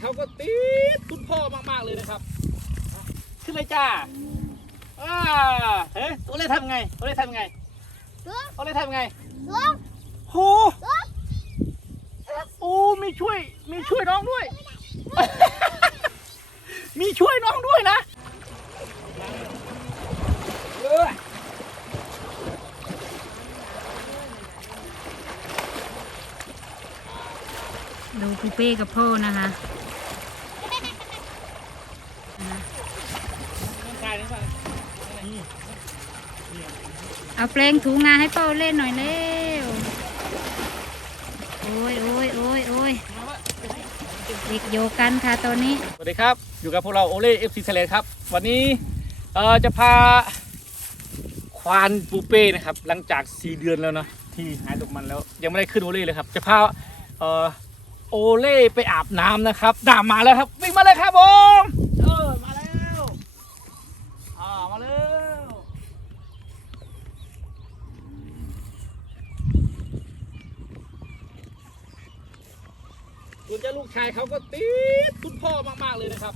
เขาก็ติดคุณพ่อมากๆเลยนะครับ ขึ้นเลยจ้าอ่าเฮ้ยตัวเล่ทำไงตัวเล่ทำไงตัวเล่ทำไงโหโอ้มีช่วย มีช่วยน้องด้วย มีช่วยน้องด้วยนะเออดูพี่เป้กับพ่อนะคะ ใช่หรือเปล่า เอาแปลงถูนาให้พ่อเล่นหน่อยเร็ว โอ้ยโอ้ยโอ้ยโอ้ยเด็กโยกันค่ะตอนนี้ สวัสดีครับ อยู่กับพวกเราโอเล่เอฟซีทะเลครับ วันนี้เอ่อจะพาควานปูเป้นะครับ หลังจาก 4 เดือนแล้วเนาะที่หายตกมันแล้ว ยังไม่ได้ขึ้นโอเล่เลยครับ จะพาเอ่อโอเล่ไปอาบน้ำนะครับน้ำมาแล้วครับ วิ่งมาเลยครับผมเออมาแล้วอ่ามาแล้ว ส่วนเจ้าลูกชายเขาก็ติดคุณพ่อมากๆเลยนะครับ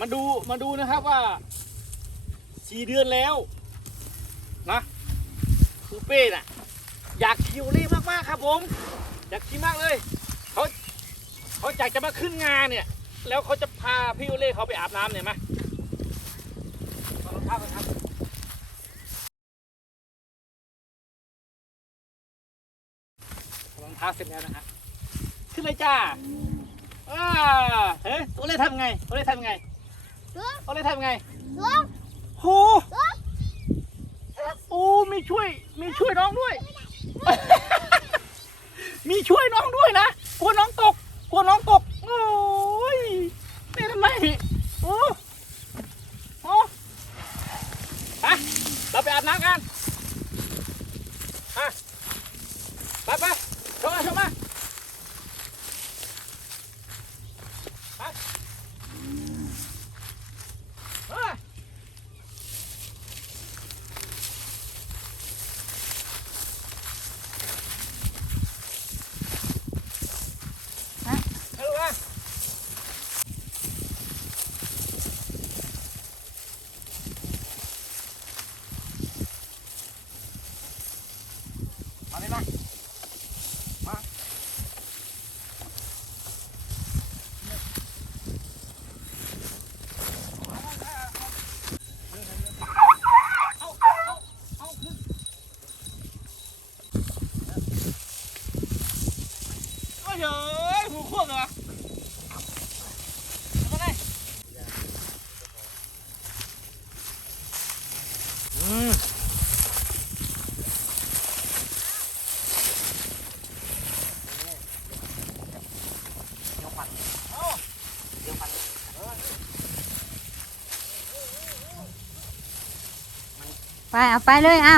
มาดูมาดูนะครับว่าสี่เดือนแล้วนะคูเป้น่ะ อยากคิวเล่มากๆครับผม อยากขี่มากเลยเขาเขาอยากจะมาขึ้นงานเนี่ย แล้วเขาจะพาพี่โอเล่เขาไปอาบน้ำเนี่ยไหมขอรองเท้าก่อนครับขอรองเท้าเสร็จแล้วนะฮะขึ้นเลย จ้าอ่าเฮ้ยโอเล่ทำไงโอเล่ทำไงโอเล่ทำไงโหโอ้มีช่วยมีช่วยน้องด้วย มีช่วยน้องด้วยนะกลัวน้องตกกลัวน้องตกโอ้ยนี่ทำไมโอ้โอ้ไปเราไปอาบน้ำกันอะไปไปเข้ามาเข้ามาไปเฮ้ย ฮัลโหลมามาเลยมามาเอาเอาเอาขึ้นโอ้ยเฮ้ยหูควบเลยวะ มาเลยอืมเดี๋ยวปัดเอาเดี๋ยวปัดเออ ไป เอาไปเลยเอา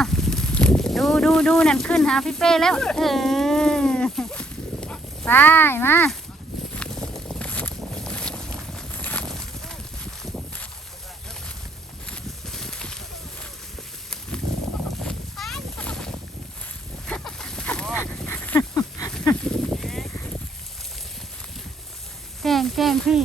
ดูดูดูนั่นขึ้นหาพี่เป้แล้ว เออ ไป มาแกล้งแกล้งพี่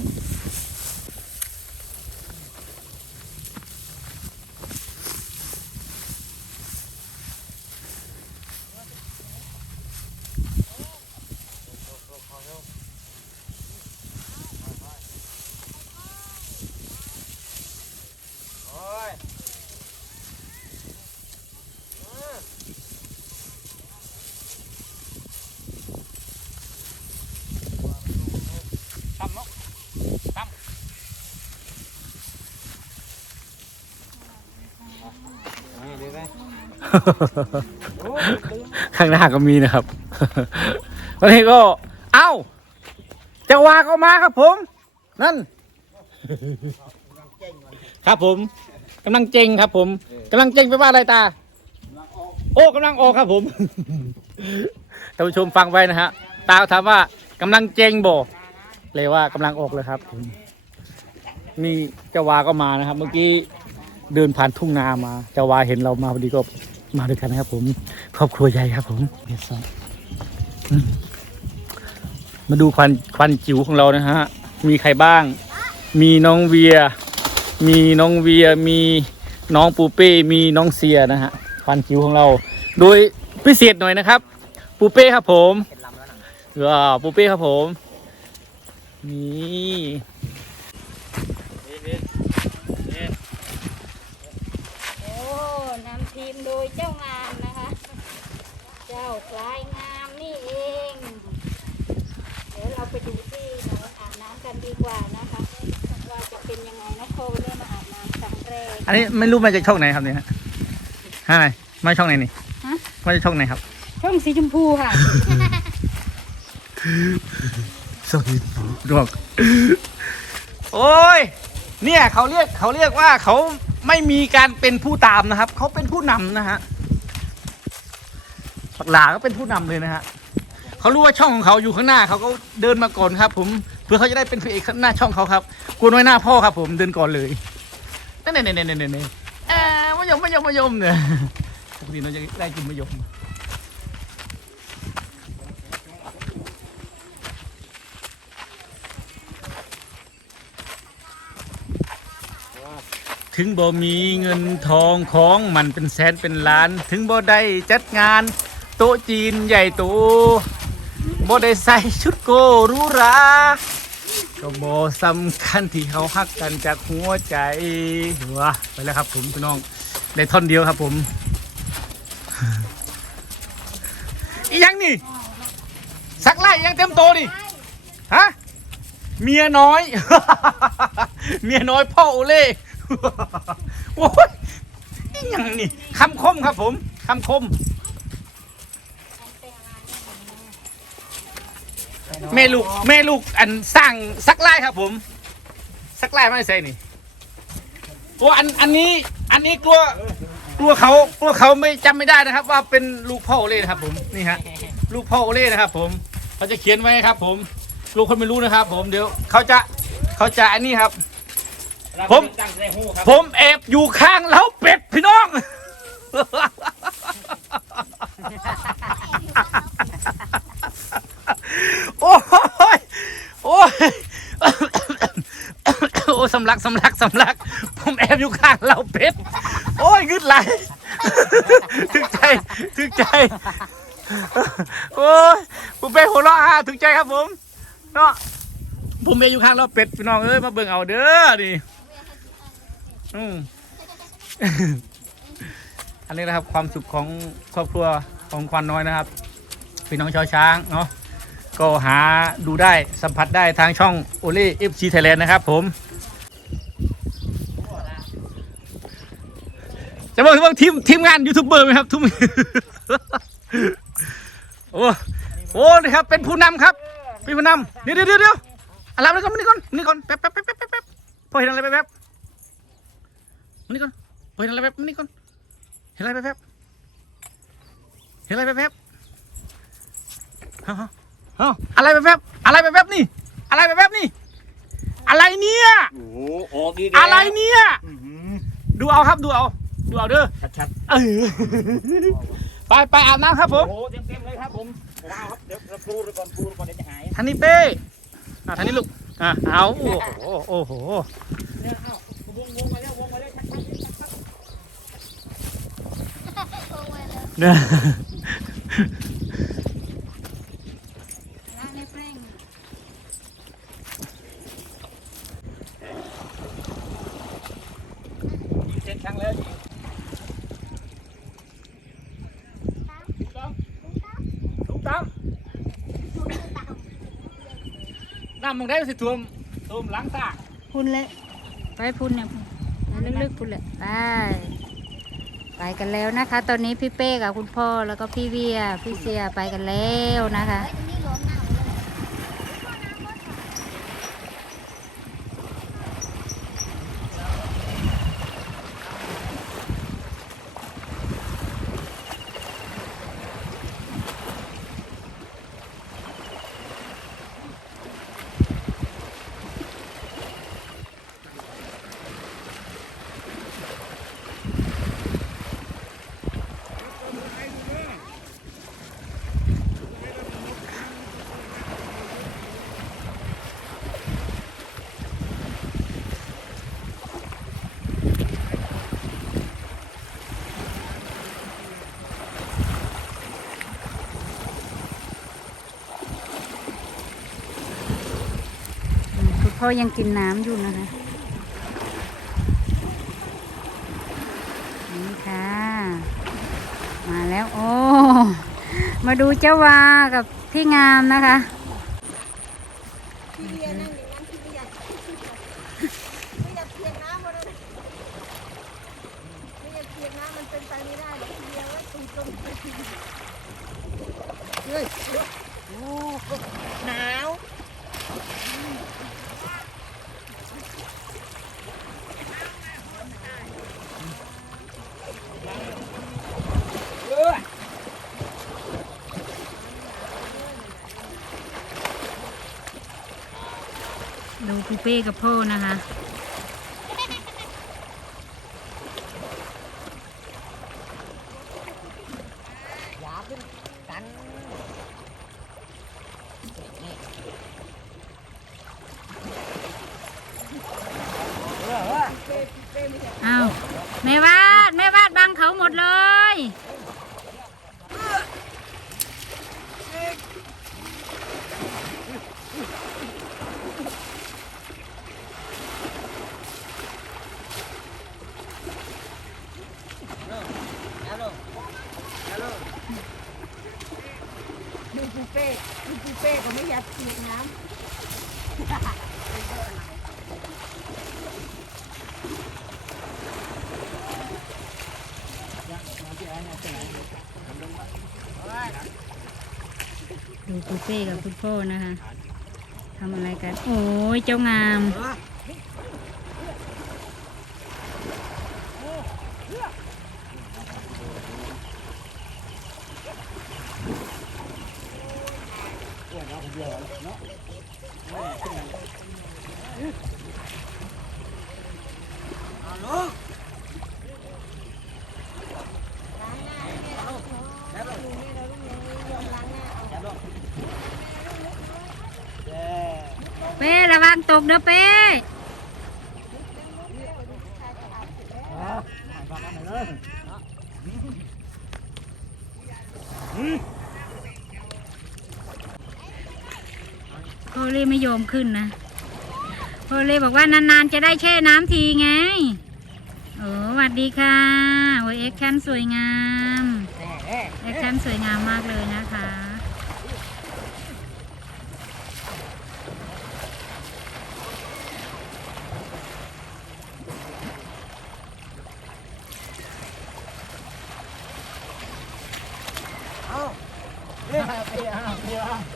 โอ้ยตั้มเนาะตั้ม ข้างหน้าก็มีนะครับวันนี้ก็ เอ้าจะวาก็มาครับผม นั่น ครับผมกำลังเจงครับผมกำลังเจงไปว่าอะไรตา โอ้กำลังออกครับผมท่านผู้ชมฟังไว้นะฮะ ตาถามว่ากำลังเจงบ่เลยว่ากำลังออกเลยครับผมนี่เจ้าวาก็มานะครับ เมื่อกี้เดินผ่านทุ่งนามาเจ้าวาเห็นเรามาพอดีก็ มาด้วยกันนะครับผม ครอบครัวใหญ่ครับ ผมเดี๋ยวสองอืมมาดูควันควันจิ๋วของเรานะฮะ มีใครบ้าง มีน้องเวีย มีน้องเวีย มีน้องปูเป้ มีน้องเซียนะฮะ ควันจิ๋วของเรา โดยพิเศษหน่อยนะครับ ปูเป้ครับผมว้าวปูเป้ครับผม นี่นี่ โอ้นำทีมโดยเจ้างามนะคะ เจ้าพ ลายงามนี่เอง เดี๋ยวเราไปดูที่หนองอาบน้ำกันดีกว่านะคะ ว่าจะเป็นยังไงนะโควันนี้มาอาบน้ำครั้งแรกอันนี้ไม่รู้มาจากช่องไหนครับเนี่ยฮะฮะไหนมาช่องไหนนี่ฮะมาจากช่องไหนครับช่องสีชมพูค่ะสวิตดวกโอ้ย เนี่ยเขาเรียกเขาเรียกว่าเขาไม่มีการเป็นผู้ตามนะครับ เขาเป็นผู้นำนะฮะ ปักหลาก็เป็นผู้นำเลยนะฮะเขารู้ว่าช่องของเขาอยู่ข้างหน้าเขาก็เดินมาก่อนครับ ผมเพื่อเขาจะได้เป็นพระเอกข้างหน้าช่องเขาครับกลัวน้อยหน้าพ่อครับ ผมเดินก่อนเลยนั่นนี่นี่นี่นี่นี่เออมะยมมะยมมะยมเนี่ยปกติเราจะได้กินมะยมถึงบ่มีเงินทองของมันเป็นแสนเป็นล้าน ถึงบ่ได้จัดงาน โต๊ะจีนใหญ่โตบ่ได้ใส่ชุดโกหรูราก็บ่สำคัญที่เขาฮักกันจากหัวใจว้าไปแล้วครับผมพี่น้องได้ท่อนเดียวครับผม อียังนี่ สักไล่ยังเต็มโตดิฮะเมียน้อย เมียน้อยพ่อโอเล่ โอ้ยนี่ยังนี่คำคมครับผมคำคม แม่ลูกแม่ลูกอันสร้างสักไล่ครับผม สักไล่ไม่ใช่นี่โอ้อันอันนี้อันนี้กลัวกลัวเขากลัวเขาไม่จำไม่ได้นะครับ ว่าเป็นลูกพ่อโอเล่นะครับผมนี่ฮะลูกพ่อโอเล่นะครับ ผมเขาจะเขียนไว้ครับ ผมลูกคนไม่รู้นะครับ ผมเดี๋ยวเขาจะเขาจะอันนี้ครับ ผม ผมแอบอยู่ข้างเล้าเป็ดพี่น้อง โอ้ยโอ้ยโอ้สำลักสำลักสำลัก ผมแอบอยู่ข้างเล้าเป็ดโอ้ยงึดไหลถึกใจถึกใจ โอ้ยผมเป็นหัวเราะฮะถึกใจครับผมเนาะผมเองอยู่ข้างเล้าเป็ดพี่น้องเอ้ยมาเบิ่งเอาเด้อดิอืมอันนี้นะครับความสุขของครอบครัวของควันน้อยนะครับพี่น้องชาวช้างเนาะ ก็หาดูได้สัมผัสได้ทางช่องโอเล่เอฟซีไทยแลนด์นะครับผมจะบอกว่าทีมทีมงานยูทูบเบอร์ไหมครับทุกโอ้โอ้นี่ครับเป็นผู้นำครับเป็นผู้นำเดี๋ยวเดี๋ยวเดี๋ยวเดี๋ยวอะไรนี่ก่อนนี่ก่อนนี่ก่อนแป๊บแป๊บแป๊บแป๊บแป๊บพอเห็นอะไรแป๊บแป๊บนี่ก่อนพอเห็นอะไรแบบนี่ก่อนเห็นอะไรแบบแบบเห็นอะไรแบบแบบเฮ้าเฮ้าอะไรแบบแบบอะไรแบบแบบนี่ อะไรแบบแบบนี่ อะไรเนี่ย โอ้โหออกดีอะไรเนี่ยดูเอาครับดูเอา ดูเอาเด้อชัดเออไปไปอาบน้ำครับๆผโอ้มโหเต็มๆเลยครับผมผมเอาครับเดี๋ยวเราปูไปก่อนปูไปก่อนเดี๋ยวจะหายทันนี้เป้อะทันนี้ลูกอะเอาโอ้โหโอ้โหเนี่ยเอาวงวงมาแล้ววงมาแล้วชัดๆชัดเนี่ย ล้างในแป้ง ๆเช็ดครั้งแล้วถูกต้องน้ำมึงได้สิท่วมท่วมหลังซากพุ่นเลยไปพุ่นเนี่ยพุ่นลึกๆพุ่นเลยไปไปกันแล้วนะคะ ตอนนี้พี่เป้กับคุณพ่อแล้วก็พี่เวียพี่เสียไปกันแล้วนะคะ ยังกินน้ำอยู่นะคะ นี่ค่ะ มาแล้ว โอ้ มาดูเจ้าวากับพี่งามนะคะ พี่เบียร์นั่งอย่างนั้นพี่ไม่อยากไม่อยากเปียกน้ำหมดเลยไม่อยากเปียกน้ำมันเป็นไปไม่ได้หรอกพี่เบียร์ว่าตุ่มตุ่มเฮ้ยโอ้หนาว ดูพี่เป้กับพ่อนะคะ อยาขึ้นกัน อ้าวแม่วาดแม่วาดบังเขาหมดเลย ดูปูเป้ดูปูเป้ก็ไม่อยากเปีน้ำดูพี่เป้กับพี่พ่อนะคะทำอะไรกัน โอ้ยเจ้างาม เป้ระวังตกเด้อเป้พ่อเล่ไม่ยอมขึ้นนะพ่อเล่บอกว่านานๆจะได้แช่น้ำทีไง สวัสดีค่ะโอ้ยเอ็กชั่นสวยงามแอคชั่นสวยงามมากเลยนะคะเฮ้ยเฮ้ยเฮ้ย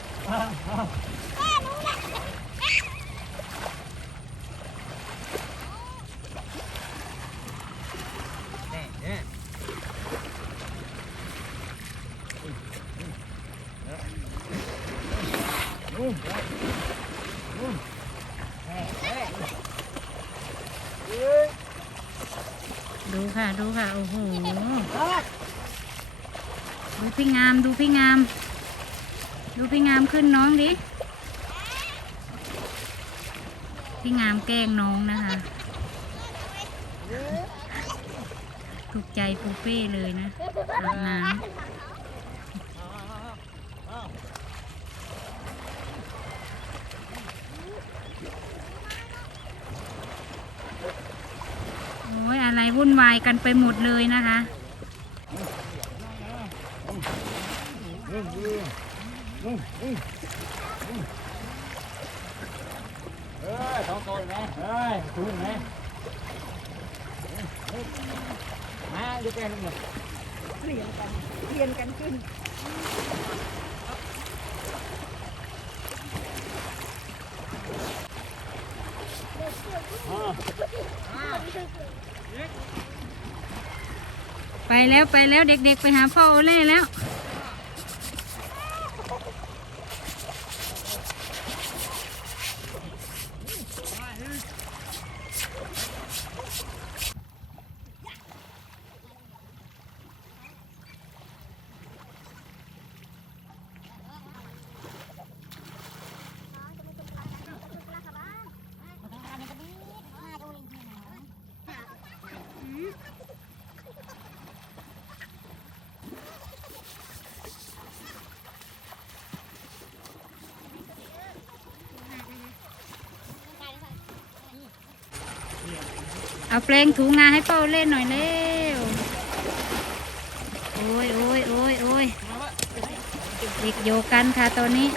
ดูค่ะ โอ้โหดูพี่งามดูพี่งาม ดูพี่งามขึ้นน้องดิ พี่งามแกล้งน้องนะคะ ถูกใจปูเป้เลยนะอาบน้ำโอะไรวุ่นวายกันไปหมดเลยนะคะเฮ้ยสองตัวไหมเฮ้ยถูกไหมมาอยู่แกนึงเลยเปลี่ยนกันเปลี่ยนกันขึ้นอ่า ไปแล้วไปแล้วเด็กๆไปหาพ่อโอเล่แล้ว เอาแปลงถูงาให้เป้าเล่นหน่อยเร็ว โอ้ยโอ้ยโอ้ยโอ้ยเด็กโยกันค่ะตอนนี้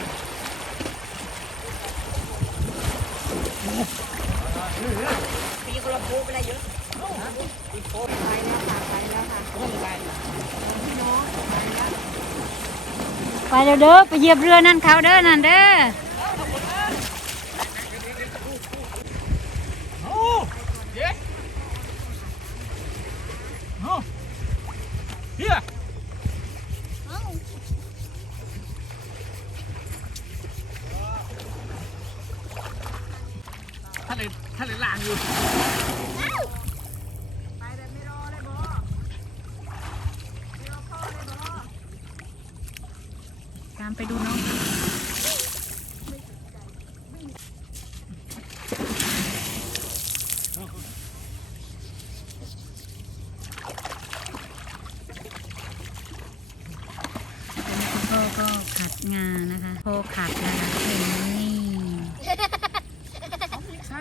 ปีคนละโพไปได้เยอะไปแล้วค่ะไปแล้วค่ะไปแล้วไปเด้อเด้อไปเหยียบเรือนั่นเขาเด้อนั่นเด้อ โอ้เย้โอ้เฮียท่านเลยท่านเลยล่างอยู่ ไปแบบไม่รอเลยบอไม่รอพ่อเลยบอ ตามไปดูน้องคุณพ่อก็ขัดงานนะคะพ่ อขัดนะคะเห็นนี่ใช่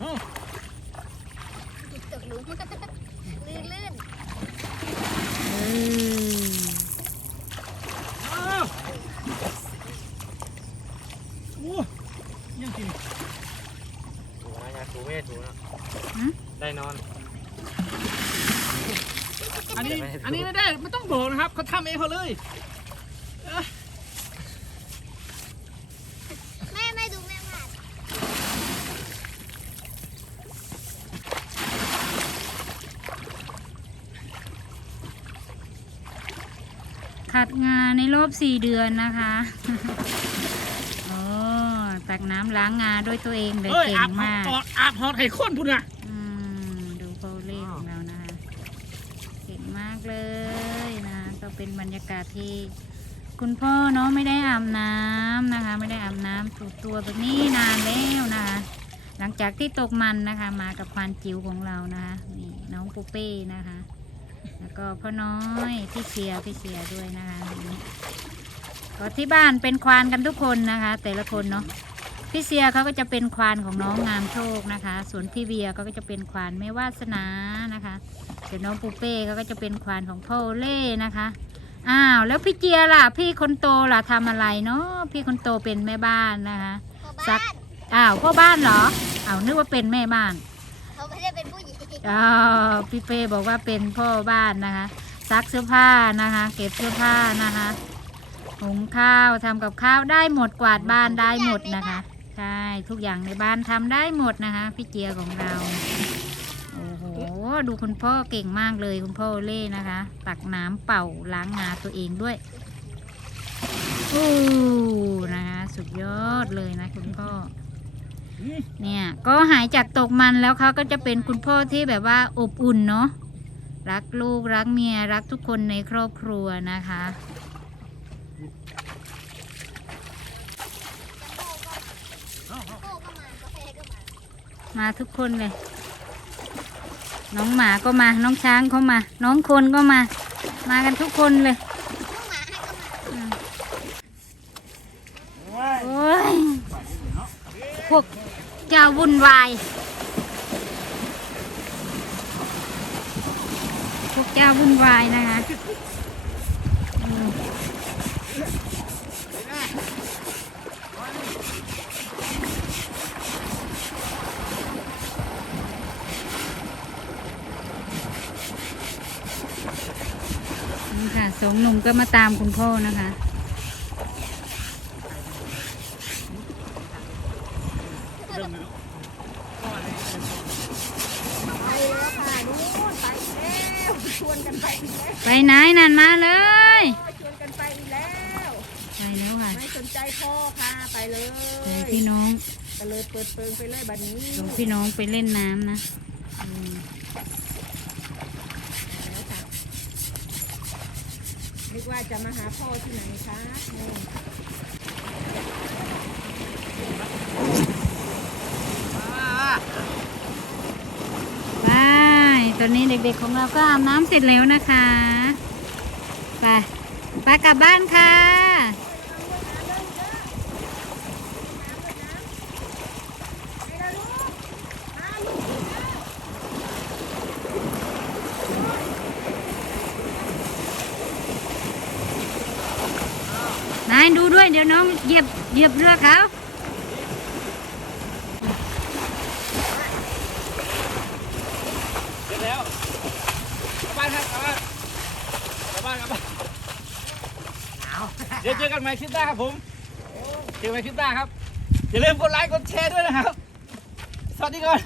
โอ้ตกหลุมลื่นลื่นเอออ้าวโอ้ยังกินถูกนะยาถูไม่ถูนะฮะได้นอน อันนี้ อันนี้ไม่ได้ ไม่ต้องบอกนะครับ เขาทำเองเขาเลย แม่ไม่ดูแม่ผ่าน ขัดงานใน รอบสี่เดือนนะคะโอ้ตักน้ำล้างงาด้วยตัวเองเลยเอ้ยเก่อาบงมากหอดอาบหอดไข่ข้นพุ่นนะอืมดูโปเล่ของเรานะคะเก่งมากเลยนะก็เป็นบรรยากาศที่คุณพ่อเนาะไม่ได้อาบน้ำนะคะ ไม่ได้อาบน้ำถูตัวแบบนี้นานแล้วนะคะ หลังจากที่ตกมันนะคะ มากับควานจิ๋วของเรานะคะนี่น้องปูเป้นะคะ แล้วก็พ่อน้อยพี่เสียพี่เสียด้วยนะคะนี่ก็ที่บ้านเป็นควานกันทุกคนนะคะ แต่ละคนเนาะพี่เซียเขาก็จะเป็นควานของน้องงามโชคนะคะ ส่วนพี่เวียเขาก็จะเป็นควานแม่วาสนานะคะส่วนน้องปูเป้เขาก็จะเป็นควานของพ่อเล่นะคะอ้าวแล้วพี่เจียล่ะ พี่คนโตล่ะทำอะไรเนาะพี่คนโตเป็นแม่บ้านนะคะซักอ้าวพ่อบ้านเหรออ้าวนึกว่าเป็นแม่บ้านเขาไม่ได้เป็นผู้หญิง อ๋อพี่เป้บอกว่าเป็นพ่อบ้านนะคะ ซักเสื้อผ้านะคะ เก็บเสื้อผ้านะคะหุงข้าวทำกับข้าวได้หมดกวาดบ้านได้หมดนะคะใช่ทุกอย่างในบ้านทำได้หมดนะคะ พี่เจียของเราโอ้โหดูคุณพ่อเก่งมากเลยคุณพ่อเล่นะคะ ตักน้ำเป่าล้างงาตัวเองด้วยอู้นะคะสุดยอดเลยนะคุณพ่อ เนี่ยก็หายจากตกมันแล้วเขาก็จะเป็นคุณพ่อที่แบบว่าอบอุ่นเนาะรักลูกรักเมียรักทุกคนในครอบครัวนะคะโก้ก็มากาแฟก็มามาทุกคนเลย น้องหมาก็มาน้องช้างก็มา น้องคนก็มา มากันทุกคนเลยน้องหมาให้ก็มาอืมโอ้ยพวกเจ้าวุ่นวายพวกเจ้าวุ่นวายนะคะนี่ค่ะสองหนุ่มก็มาตามคุณพ่อนะคะ ไปแล้วค่ะนู้นไปอีกแล้ว ชวนกันไปอีกแล้วไปไหนนั่นมาเลยชวนกันไปอีกแล้ว ไปแล้วค่ะไม่สนใจพ่อค่ะไปเลยเดี๋ยวพี่น้องก็เลยเปิดเปิงไปเลยบัดนี้ส่งพี่น้องไปเล่นน้ำนะอืมนึกว่าจะมาหาพ่อที่ไหนคะนู่น นนี้เด็กๆของเราก็อาบน้ำเสร็จแล้วนะคะ ไปไปกลับบ้านค่ะนายดูด้วยเดี๋ยวน้องเหยียบเหยียบเรือเขา ปหน้าครับผมเจอกันใหม่คลิปหน้าครับ อย่าลืมกดไลค์กดแชร์ด้วยนะครับ สวัสดีก่อน